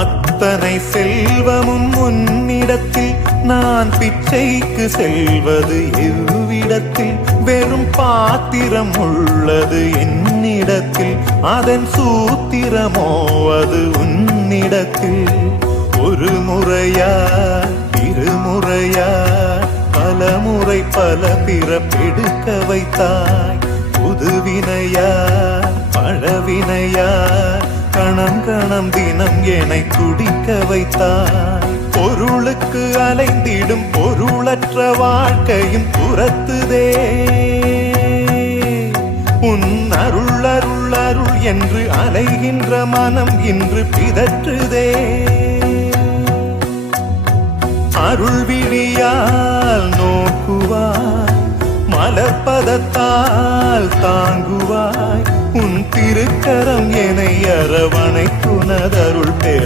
அத்தனை செல்வமும் உன்னிடத்தில், நான் பிச்சைக்கு செல்வது எவ்விடத்தில்? வெறும் பாத்திரம் உள்ளது என்னிடத்தில், அதன் சூத்திரமோ அது உன்னிடத்தில். ஒரு முறையா இருமுறையா பல முறை பல பிறப்பெடுக்க வைத்தாய். புதுவினையா பழவினையா கணம் கணம் தினம் என்னை துடிக்க வைத்தாய். பொருளுக்கு அலைந்திடும் பொருளற்ற வாழ்க்கையும் துரத்துதே. உன் அருள் அருள் அருள் என்று அலைகின்ற மனம் இன்று பிதற்றுதே. அருள் விழியால் நோக்குவாய், மலர்பதத்தால் தாங்குவாய். உன் திருக்கரம் என்னை அரவணைத்துனதருள் பெற